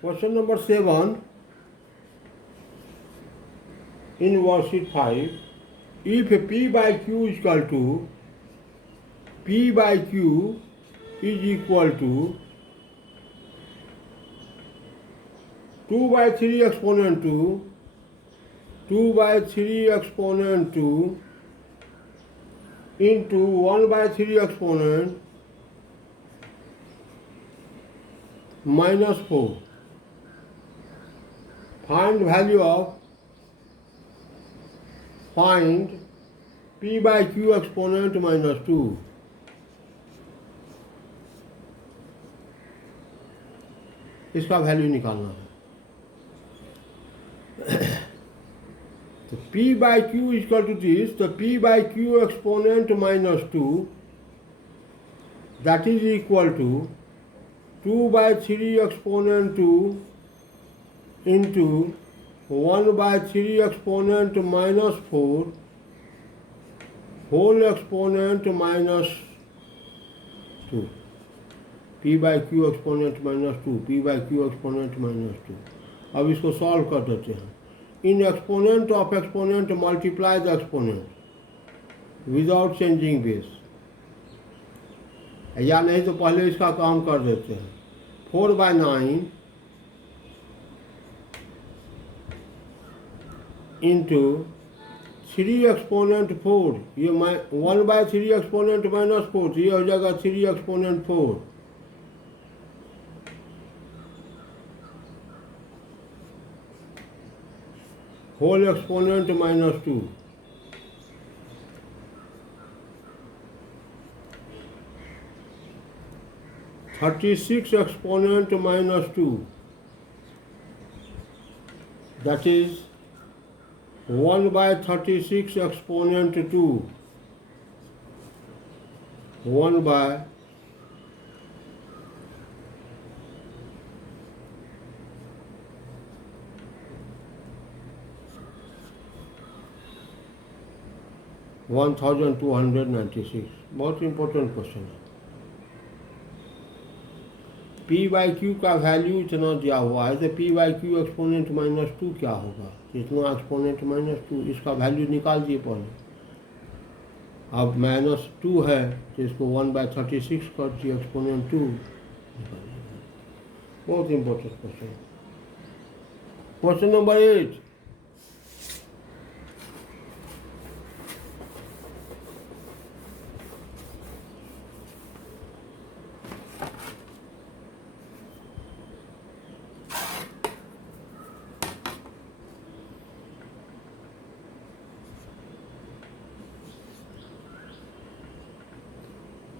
Question number 7 in worksheet 5. If P by Q is equal to P by Q is equal to 2 by 3 exponent 2, 2 by 3 exponent 2 into 1 by 3 exponent minus 4. Find value of P by Q exponent minus 2. इसका value निकालना है. तो P by Q is equal to this, तो P by Q exponent minus 2, that is equal to 2 by 3 exponent 2 into 1 by 3 exponent minus 4 whole exponent minus 2. P by Q exponent minus 2, P by Q exponent minus 2. अब इसको solve कर देते हैं. In exponent of exponent multiply the exponent without changing base, या नहीं तो पहले इसका काम कर देते हैं. 4 by 9 इंटू 3 एक्सपोनेंट 4, ये 1 by 3 एक्सपोनेंट माइनस 4, ये हो जाएगा 3 exponent 4 whole exponent minus 2. (36 exponent minus 2), that is 1 by 36 exponent 2, 1 by 1296. बहुत इंपॉर्टेंट क्वेश्चन है. P by Q का वैल्यू इतना दिया हुआ है, तो P by Q exponent minus 2 क्या होगा? इतना एक्सपोनेंट माइनस 2, इसका वैल्यू निकाल दिए पहले. अब माइनस 2 है तो इसको 1 by 36 कर दिए, एक्सपोनेंट 2. बहुत important question. Question number 8.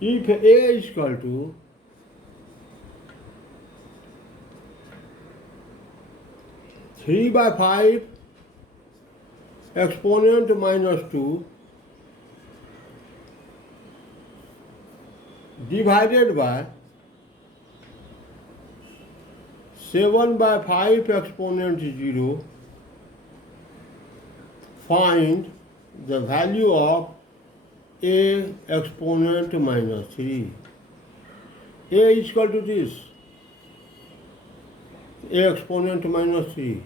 If A is equal to 3 by 5 exponent minus 2 divided by 7 by 5 exponent 0, find the value of A exponent minus 3. A is equal to this, A exponent minus 3.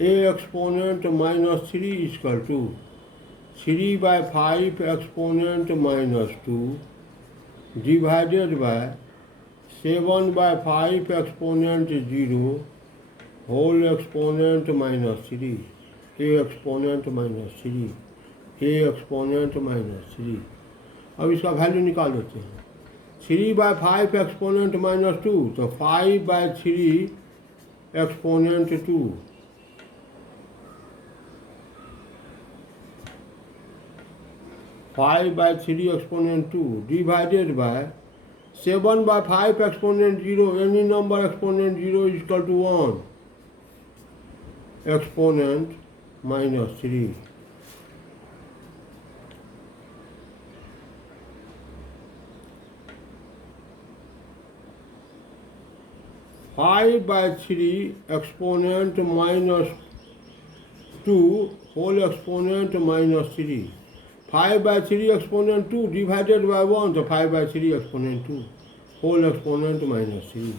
A exponent minus 3 is equal to 3 by 5 exponent minus 2 divided by 7 by 5 exponent 0 whole exponent minus 3. A exponent minus 3. A exponent minus 3. अब इसका value निकाल देते हैं. 3 by 5 exponent minus 2, तो 5 by 3 exponent 2. 5 by 3 exponent 2 divided by 7 by 5 exponent 0. Any number exponent 0 is equal to 1. Exponent minus 3. 5 by 3 exponent minus 2 whole exponent minus 3. 5 by 3 exponent 2 divided by 1, so 5 by 3 exponent 2 whole exponent minus 3.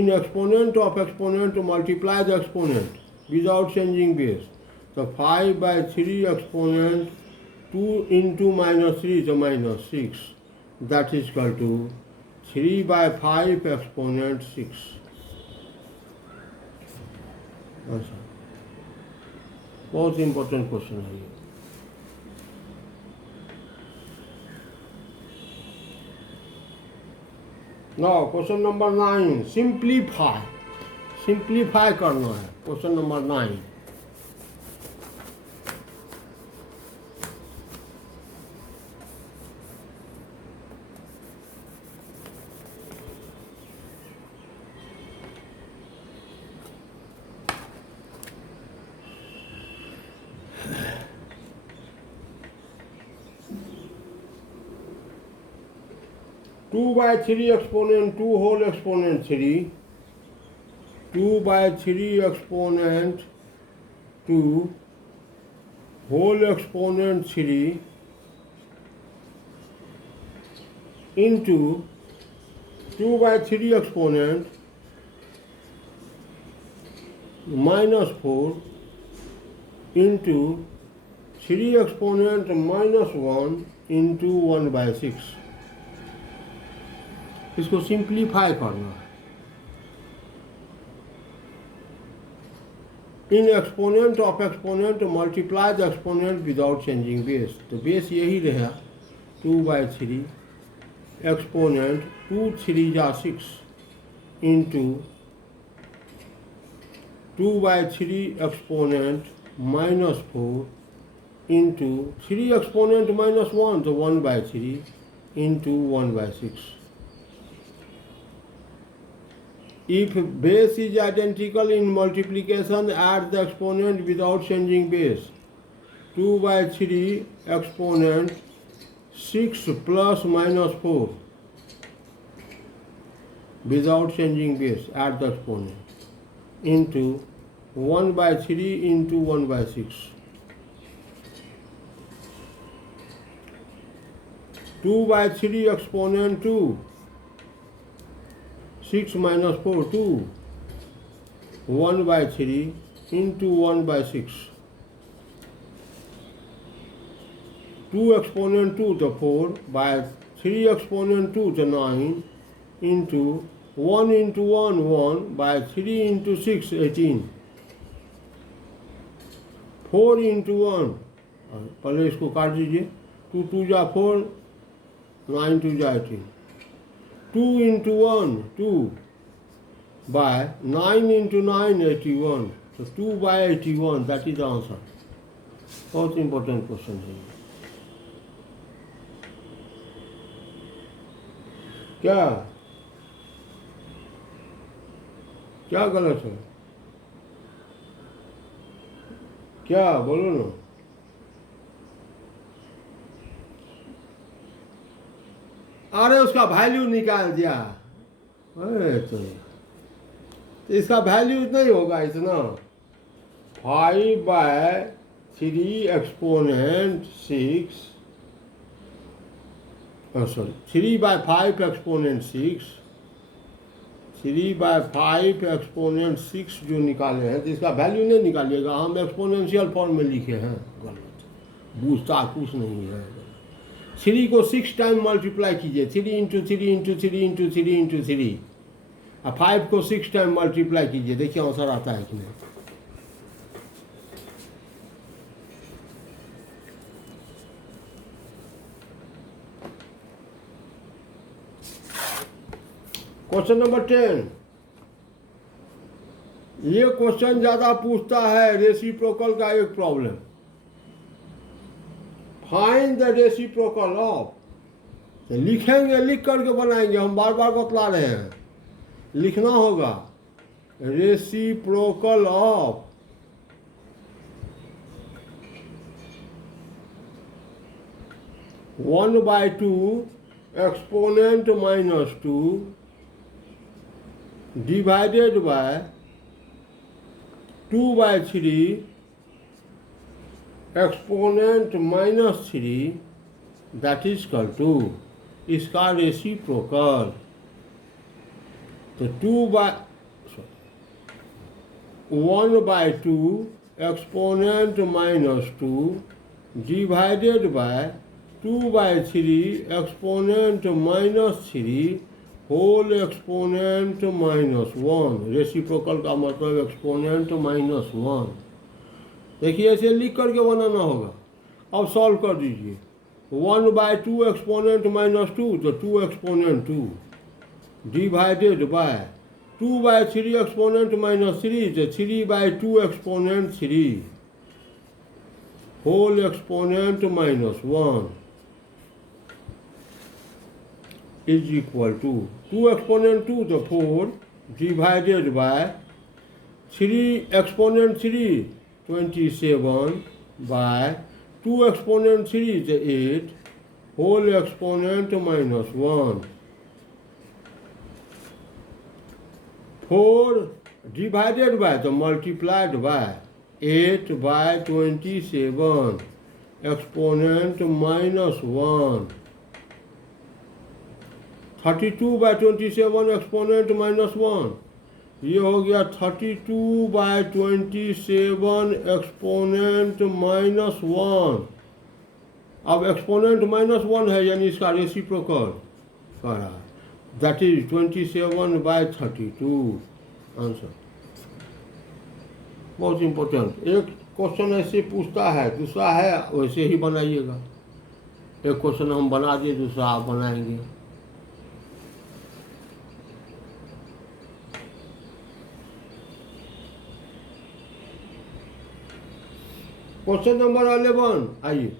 in exponent of exponent to multiply the exponent without changing base. So 5 by 3 exponent 2 into minus 3 is a minus 6. That is equal to 3 by 5 exponent 6. अच्छा, बहुत important question है ये. Now question number 9, simplify. Simplify करना है. Question number 9. Two by 3 exponent 2 whole exponent 3. 2 by 3 exponent 2 whole exponent 3 into 2 by 3 exponent minus 4 into 3 exponent minus 1 into 1 by 6. इसको simplify करना है. In exponent of exponent multiply the exponent without changing base. तो base यही रहा 2 by 3 exponent 2 3 जा 6 into 2 by 3 exponent minus 4 into 3 exponent minus 1, so 1 by 3 into 1 by 6. If base is identical in multiplication, add the exponent without changing base. 2 by 3 exponent 6 plus minus 4 without changing base, add the exponent into 1 by 3 into 1 by 6. 2 by 3 exponent 2 6 minus 4 2 1 by 3 into 1 by 6. 2 exponent 2 to 4 by 3 exponent 2 to 9 into 1 into 1 1 by 3 into 6 18. 4 into 1 पहले इसको काट दीजिए. 2 2 जा 4 9 2 जा 18. 2 into 1 2 by 9 into 9 81. So 2 by 81, that is the answer. बहुत important question है. क्या क्या गलत है? क्या बोलो ना. अरे उसका वैल्यू निकाल दिया. अरे तो इसका वैल्यू नहीं होगा इतना. 5 by 3 exponent 6 sorry 3 by 5 exponent 6 3 by 5 exponent 6 जो निकाले हैं तो इसका वैल्यू नहीं निकालिएगा. हम एक्सपोनेंशियल फॉर्म में लिखे हैं. गलत, बूझता कुछ नहीं है. 3 को 6 टाइम मल्टीप्लाई कीजिए. 3 इंटू 3 इंटू 3 इंटू 3 इंटू 3 और 5 को 6 टाइम मल्टीप्लाई कीजिए. देखिए आंसर आता है कि नहीं. Question number 10. ये क्वेश्चन ज्यादा पूछता है रेसिप्रोकल का एक problem. Find the reciprocal of. तो लिखेंगे, लिख करके बनाएंगे. हम बार बार बतला रहे हैं, लिखना होगा. Reciprocal of one by 2 exponent minus 2 divided by 2 by 3 exponent minus 3 that is equal to इसका रेसिप्रोकल. तो 1/2 exponent -2 divided by 2/3 exponent -3 whole exponent -1। Reciprocal का मतलब एक्सपोनेंट -1। देखिए ऐसे लिख करके बनाना होगा। अब सॉल्व कर दीजिए। 1/2 एक्सपोनेंट -2 तो 2 एक्सपोनेंट 2 डिवाइडेड बाय 2/3 एक्सपोनेंट -3 तो 3/2 exponent 3 whole exponent -1 is equal to 2 exponent 2 तो 4 divided by 3 exponent 3 27 by 2 exponent 3 तो 8 होल एक्सपोनेंट -1 4 डिवाइडेड बाय तो मल्टीप्लाइड बाय 8/27 एक्सपोनेंट -1 32/27 एक्सपोनेंट -1 ये हो गया 32/27 एक्सपोनेंट -1। अब एक्सपोनेंट -1 है यानी इसका रेसिप्रोकल कर रहा है, दैट इज 27/32 आंसर। बहुत इंपॉर्टेंट। एक क्वेश्चन ऐसे पूछता है, दूसरा है वैसे ही बनाइएगा। एक क्वेश्चन हम बना दिए, दूसरा आप बनाएंगे। क्वेश्चन नंबर 11 आइए।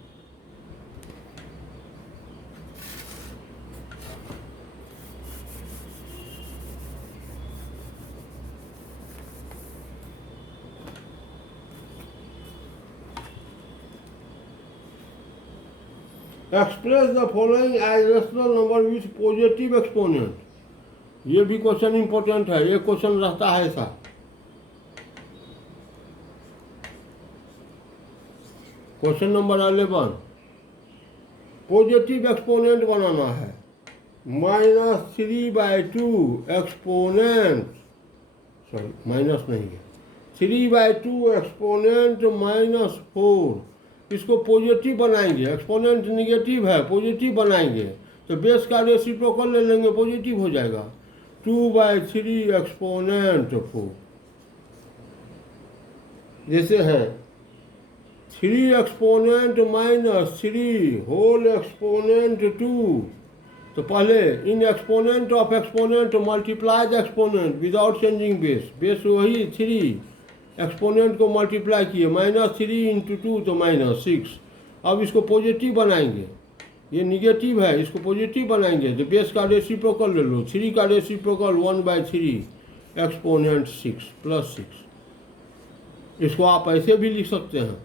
Express the following as rational number with positive exponent. ये भी क्वेश्चन इंपॉर्टेंट है, ये क्वेश्चन रहता है ऐसा। क्वेश्चन नंबर 11 पॉजिटिव एक्सपोनेंट बनाना है। -3/2 एक्सपोनेंट, सॉरी माइनस नहीं है, 3/2 एक्सपोनेंट -4। इसको पॉजिटिव बनाएंगे, एक्सपोनेंट निगेटिव है, पॉजिटिव बनाएंगे तो बेस का रेसिप्रोकल ले लेंगे, पॉजिटिव हो जाएगा। 2/3 एक्सपोनेंट 4 जैसे है 3 एक्सपोनेंट -3 होल एक्सपोनेंट 2। तो पहले in exponent of exponent multiply the exponent without changing base. Base वही 3, एक्सपोनेंट को मल्टीप्लाई किए, -3 × 2 तो -6। अब इसको पॉजिटिव बनाएंगे, ये निगेटिव है, इसको पॉजिटिव बनाएंगे तो बेस का रेसिप्रोकल ले लो। 3 का रेसिप्रोकल 1/3 एक्सपोनेंट 6 +6। इसको आप ऐसे भी लिख सकते हैं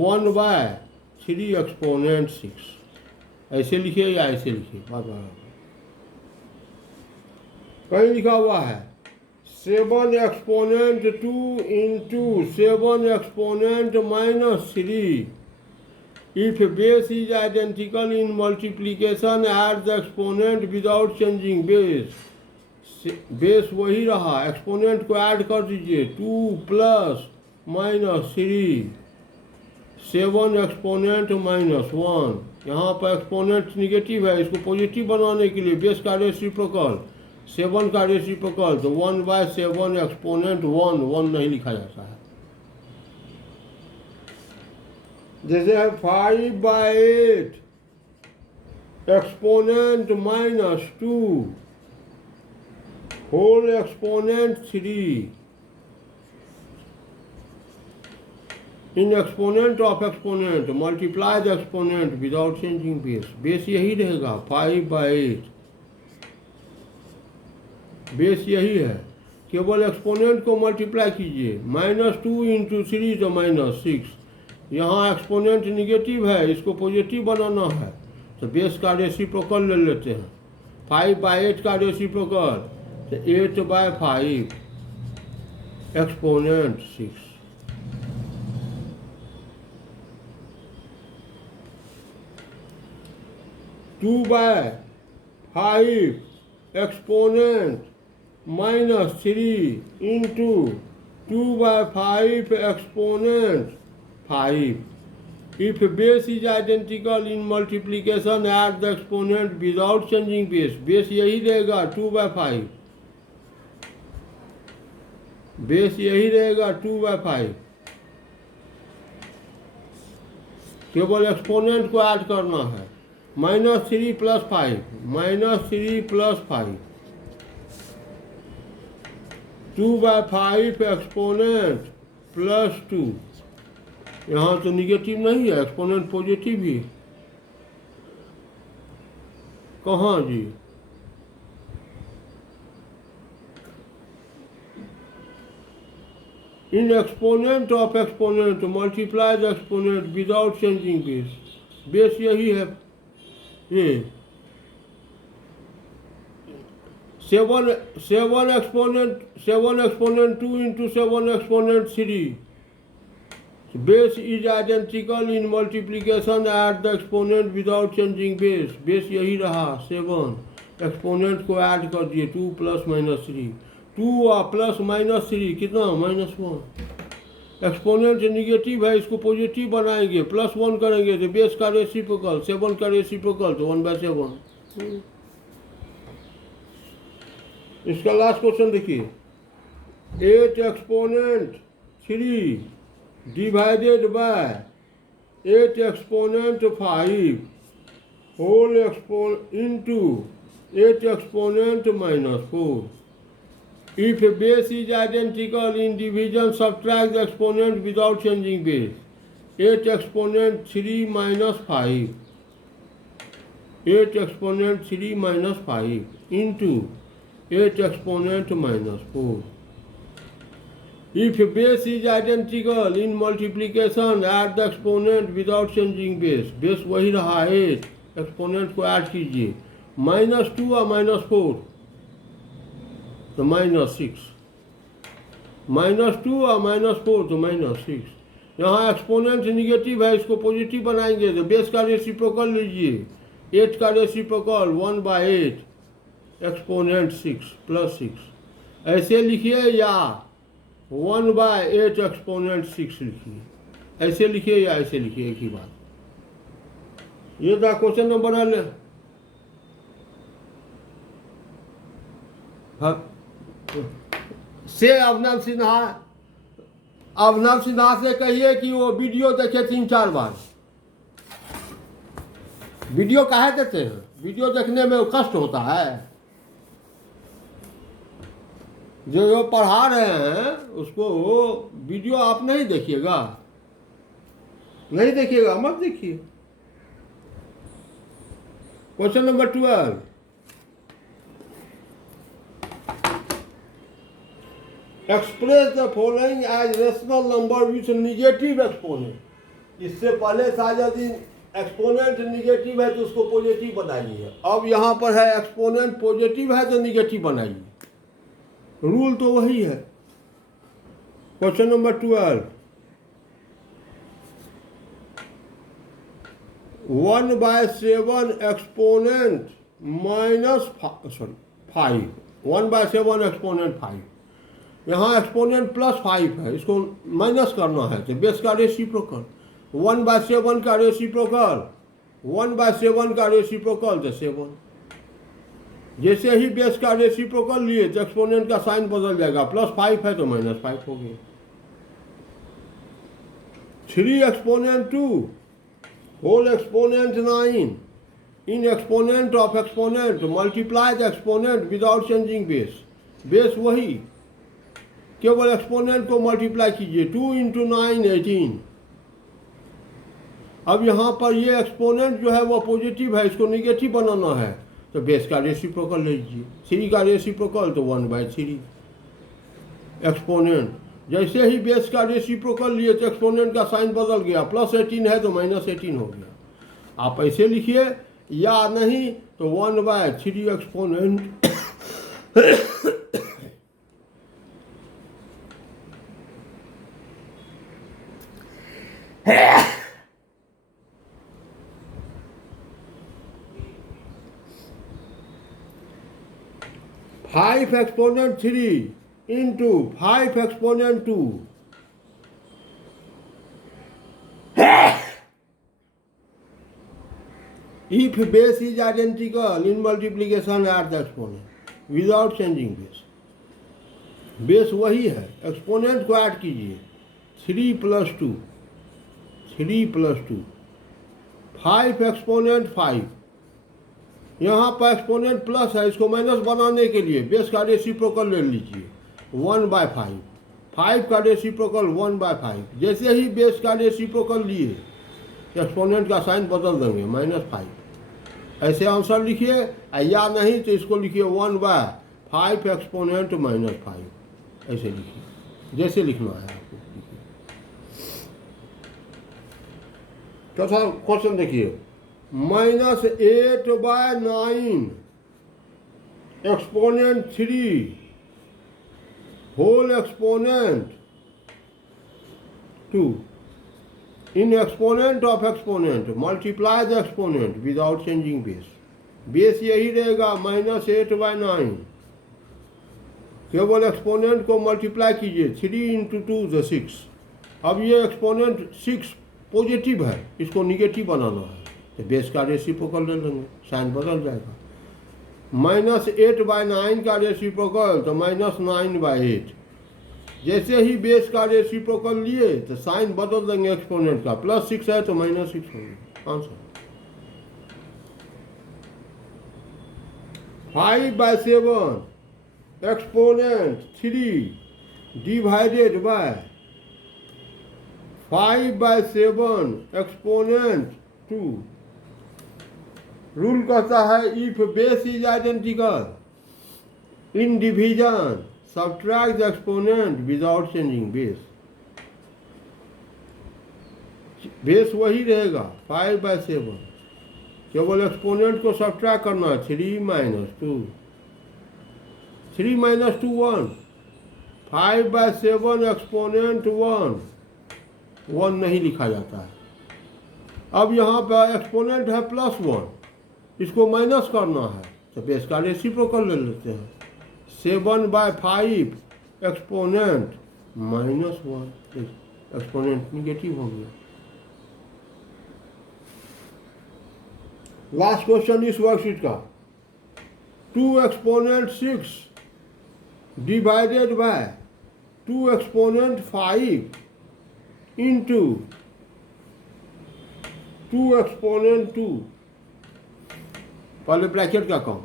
1/3 एक्सपोनेंट 6, ऐसे लिखिए या ऐसे लिखिए, बात बराबर। कहीं लिखा हुआ है 7 exponent 2 × 7 exponent -3। If base is identical in multiplication, add the exponent without changing base. Base वही रहा, एक्सपोनेंट को ऐड कर दीजिए 2 + -3 7 एक्सपोनेंट -1। यहाँ पर एक्सपोनेंट निगेटिव है, इसको पॉजिटिव बनाने के लिए बेस का रेसिप्रोकल 7 का रेसिप्रोकल तो 1/7 एक्सपोनेंट 1 नहीं लिखा जाता है। जैसे है 5/8 exponent -2 whole exponent 3 in exponent of exponent multiply the exponent without changing base. Base यही रहेगा 5/8, बेस यही है, केवल एक्सपोनेंट को मल्टीप्लाई कीजिए। -2 × 3 तो -6। यहाँ एक्सपोनेंट निगेटिव है, इसको पॉजिटिव बनाना है तो बेस का रेसिप्रोकल ले लेते हैं। 5/8 का रेसिप्रोकल तो 8/5 exponent 6। (2/5 exponent minus 3 into 2 by 5 exponent 5. If base is identical in multiplication, add the exponent without changing base. Base यही रहेगा 2 by 5. बेस यही रहेगा 2 by 5. केवल एक्सपोनेंट को ऐड करना है. -3 + 5, -3 + 5, 2 by 5 एक्सपोनेंट +2. यहाँ तो निगेटिव नहीं है, एक्सपोनेंट पॉजिटिव ही. कहाँ जी? In exponent of exponent multiply the exponent without changing base. Base यही है. ये 7 exponent 2 into 7 exponent 3. Base is identical in multiplication, add the exponent without changing base. Base यही रहा 7. एक्सपोनेंट को ऐड कर दिए 2 + -3. 2 और +-3 कितना? -1. एक्सपोनेंट निगेटिव है, इसको पॉजिटिव बनाएंगे, +1 करेंगे तो बेस का रेसिप्रोकल 7 का रेसिप्रोकल तो 1/7. इसका लास्ट क्वेश्चन देखिए. 8 exponent 3 divided by 8 exponent 5 whole exponent into 8 exponent -4. If base is identical in division, subtract the exponent without changing base. 8 exponent 3 - 5. 8 exponent 3 - 5 into 8 exponent -4. If base is identical in multiplication, add the exponent without changing base. Base वही रहा 8. Exponent को add कीजिए. -2 और -4 तो -6. -2 और -4 तो -6. यहाँ exponent negative है, इसको पॉजिटिव बनाएंगे तो बेस का रेसिप्रोकल लीजिए. 8 का रेसिप्रोकल 1/8 एक्सपोनेंट 6 +6. ऐसे लिखिए या 1/8 एक्सपोनेंट 6 लिखिए. ऐसे लिखिए या ऐसे लिखिए, एक ही बात. ये था क्वेश्चन नंबर 1. हाँ से अभिनव सिन्हा से कहिए कि वो वीडियो देखे 3-4 बार. वीडियो काहे देते हैं? वीडियो देखने में कष्ट होता है. जो पढ़ा रहे हैं उसको वीडियो आप नहीं देखिएगा. नहीं देखिएगा, मत देखिए. Question number 12. Express the following as rational number with negative exponent. इससे पहले था यदि एक्सपोनेंट निगेटिव है तो उसको पॉजिटिव बनाइए. अब यहाँ पर है एक्सपोनेंट पॉजिटिव है तो निगेटिव बनाइए. रूल तो वही है. Question number 12. 1/7 एक्सपोनेंट -5. 1/7 एक्सपोनेंट 5. यहाँ एक्सपोनेंट +5 है, इसको माइनस करना है तो बेस का रेसिप्रोकल. 1/7 का रेसिप्रोकल 1/7 का रेसिप्रोकल तो 7. जैसे ही बेस का रेसिप्रोकल लिए तो एक्सपोनेंट का साइन बदल जाएगा. +5 है तो -5 हो गया. 3 exponent 2 whole exponent 9. In exponent of exponent multiply the exponent without changing base. Base वही, केवल एक्सपोनेंट को मल्टीप्लाई कीजिए. 2 × 9 18. अब यहाँ पर ये एक्सपोनेंट जो है वो पॉजिटिव है, इसको निगेटिव बनाना है तो बेस का रेसिप्रोकल लीजिए. 3 का रेसिप्रोकल तो 1/3 एक्सपोनेंट. जैसे ही बेस का रेसिप्रोकल लिए तो एक्सपोनेंट का साइन बदल गया. +18 है तो -18 हो गया. आप ऐसे लिखिए या नहीं तो 1/3 exponent 5 exponent 3 into 5 exponent 2. If base is identical in multiplication add the exponent without changing base. Base वही है, एक्सपोनेंट को ऐड कीजिए 3 + 2 3 + 2 5 एक्सपोनेंट 5। यहाँ पर एक्सपोनेंट प्लस है, इसको माइनस बनाने के लिए बेस का रेसिप्रोकल ले लीजिए 1/5। 5 का रेसिप्रोकल 1/5। जैसे ही बेस का रेसिप्रोकल लिए एक्सपोनेंट का साइन बदल देंगे -5। ऐसे आंसर लिखिए, या नहीं तो इसको लिखिए 1/5 एक्सपोनेंट -5। ऐसे लिखिए, जैसे लिखना है आपको। चौथा क्वेश्चन देखिए, -8/9 exponent 3 whole exponent 2। In exponent of exponent multiply the exponent without changing base. Base यही रहेगा -8/9। केवल एक्सपोनेंट को मल्टीप्लाई कीजिए 3 × 2 = 6। अब ये एक्सपोनेंट 6 पॉजिटिव है, इसको निगेटिव बनाना है तो बेस का रेसिप्रोकल ले लेंगे, साइन बदल जाएगा। -8/9 का रेसिप्रोकल तो -9/8। जैसे ही बेस का रेसिप्रोकल लिए तो साइन बदल देंगे एक्सपोनेंट का, +6 है तो -6 होगा answer. 5/7 exponent 3 divided bye 5/7 exponent 2। Rule कहता है if base is identical in division subtract the exponent without changing base. Base वही रहेगा 5/7, केवल एक्सपोनेंट को सब्ट्रैक्ट करना है 3 - 2। 3 - 2 1। 5/7 एक्सपोनेंट 1 नहीं लिखा जाता है। अब यहाँ पर एक्सपोनेंट है +1, इसको माइनस करना है तो बेस का रेसिप्रोकल ले लेते हैं 7/5 एक्सपोनेंट -1। एक्सपोनेंट निगेटिव हो गया। लास्ट क्वेश्चन इस वर्कशीट का, 2 exponent 6 divided by 2 exponent 5 into 2 exponent 2। पहले ब्रैकेट का काम।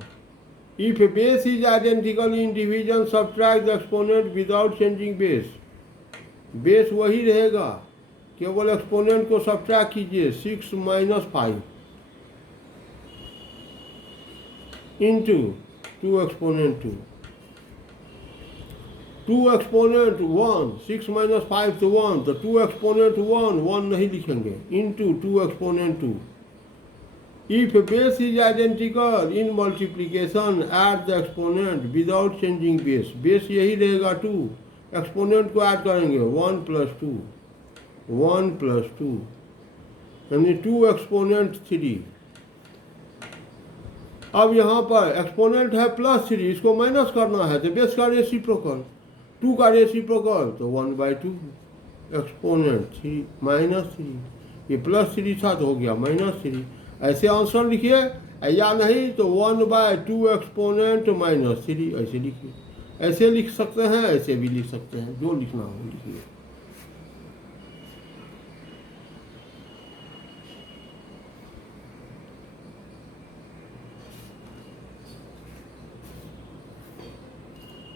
If base is identical in division subtract the exponent without changing base. Base वही रहेगा, केवल एक्सपोनेंट को सब्ट्रैक्ट कीजिए 6 - 5 into 2 एक्सपोनेंट 2। 2 एक्सपोनेंट 1 6 - 5 तो 1, तो 2 एक्सपोनेंट 1 नहीं लिखेंगे into 2 exponent 2। If base is identical in multiplication add the exponent without changing base. Base यही रहेगा 2, एक्सपोनेंट को ऐड करेंगे 1 + 2 1 + 2 यानी 2 एक्सपोनेंट 3। अब यहाँ पर एक्सपोनेंट है +3, इसको माइनस करना है तो बेस का रेसिप्रोकल 2 का रेसिप्रोकल तो 1/2 एक्सपोनेंट 3 -3। ये +3 था तो हो गया -3। ऐसे आंसर लिखिए, या नहीं तो 1/2 एक्सपोनेंट -3 ऐसे लिखिए। ऐसे लिख सकते हैं, ऐसे भी लिख सकते हैं, जो लिखना हो लिखिए।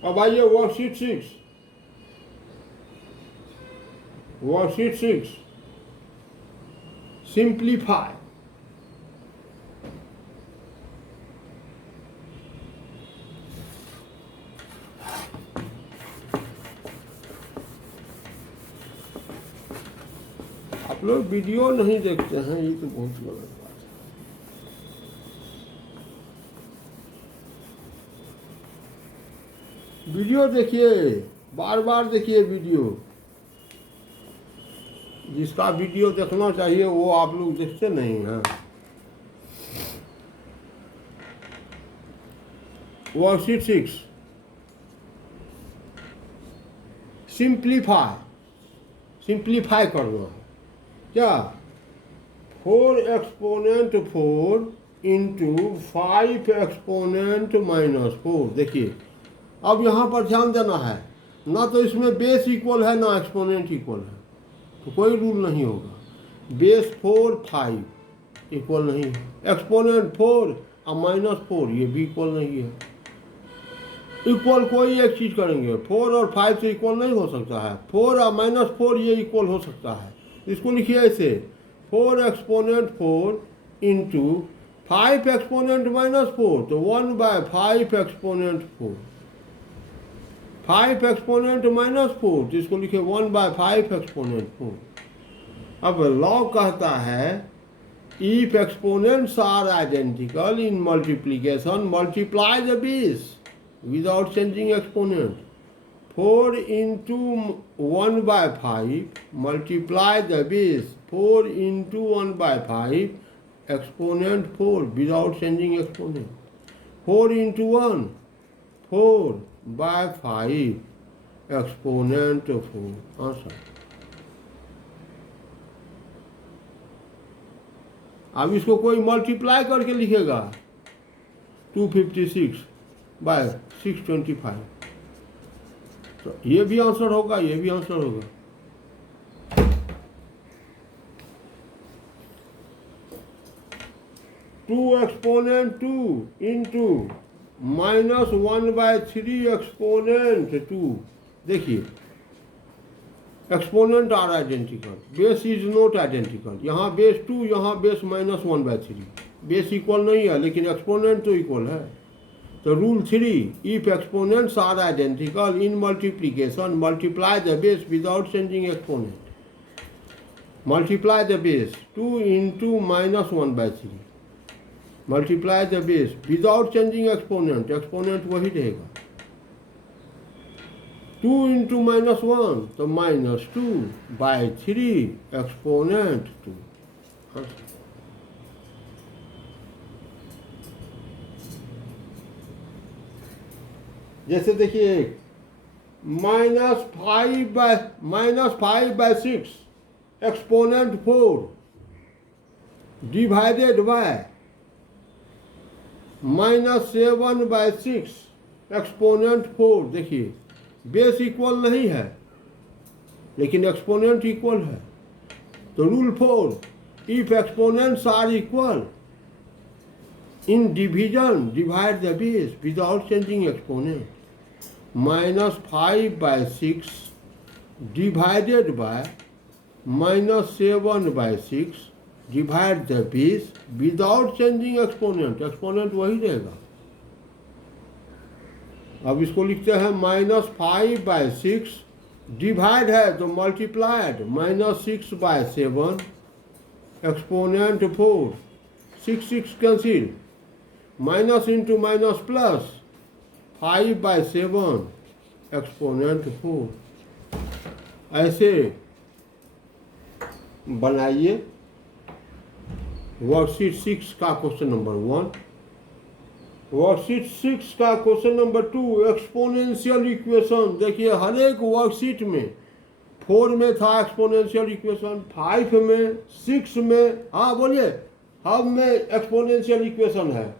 अब आइए वर्कशीट 6। Worksheet 6 simplify. आप लोग वीडियो नहीं देखते हैं, ये तो बहुत गलत बात है। वीडियो देखिए, बार बार देखिए वीडियो। जिसका वीडियो देखना चाहिए वो आप लोग देखते नहीं हैं। वर्कशीट 6 सिंप्लीफाई करना है क्या, 4 एक्सपोनेंट 4 इंटू 5 एक्सपोनेंट -4। देखिए अब यहाँ पर ध्यान देना है, ना तो इसमें बेस इक्वल है ना एक्सपोनेंट इक्वल है, तो कोई रूल नहीं होगा। बेस 4 5 इक्वल नहीं है, एक्सपोनेंट 4 और -4 ये भी इक्वल नहीं है। इक्वल कोई एक चीज़ करेंगे, 4 और 5 से इक्वल नहीं हो सकता है, 4 और -4 ये इक्वल हो सकता है। इसको लिखिए ऐसे, 4 एक्सपोनेंट 4 इंटू 5 एक्सपोनेंट -4, तो 1/5 एक्सपोनेंट 4। 5 एक्सपोनेंट -4, तो इसको लिखिए 1/5 एक्सपोनेंट 4। अब लॉ कहता है if exponents are identical in multiplication multiply the base without changing exponent। 4 into 1/5 multiply the base 4 into 1/5 exponent 4 without changing exponent। 4 into 1 4/5 exponent 4 answer. अब इसको कोई मल्टीप्लाई करके लिखेगा 256/625, तो ये भी आंसर होगा, ये भी आंसर होगा। Two exponent 2 into -1/3 exponent 2। देखिए exponent are identical, base is not identical. यहाँ बेस 2, यहाँ बेस -1/3, बेस इक्वल नहीं है लेकिन एक्सपोनेंट तो इक्वल है। तो rule 3, if exponents are identical in multiplication multiply the base without changing exponent. Multiply the base 2 into -1/3, multiply the base without changing exponent, exponent वही रहेगा। 2 इंटू -1 तो -2/3 एक्सपोनेंट 2। जैसे देखिए -5/6 एक्सपोनेंट 4 डिवाइडेड बाय -7/6 एक्सपोनेंट 4। देखिए base equal नहीं है लेकिन exponent equal है। तो rule 4, if exponents are equal in division divide the base without changing exponent. -5/6 divided by -7/6 divide the base without changing exponent, exponent वही रहेगा। अब इसको लिखते हैं -5/6 डिवाइड है तो multiplied -6/7 exponent 4, 6 cancel, minus into minus plus 5/7 exponent 4। ऐसे बनाइए वर्कशीट 6 का क्वेश्चन नंबर 1। वर्कशीट 6 का क्वेश्चन नंबर 2 एक्सपोनेंशियल इक्वेशन। देखिए हर एक वर्कशीट में 4 में था एक्सपोनेंशियल इक्वेशन, 5 में, 6 में, हाँ बोलिए, हम में एक्सपोनेंशियल इक्वेशन है।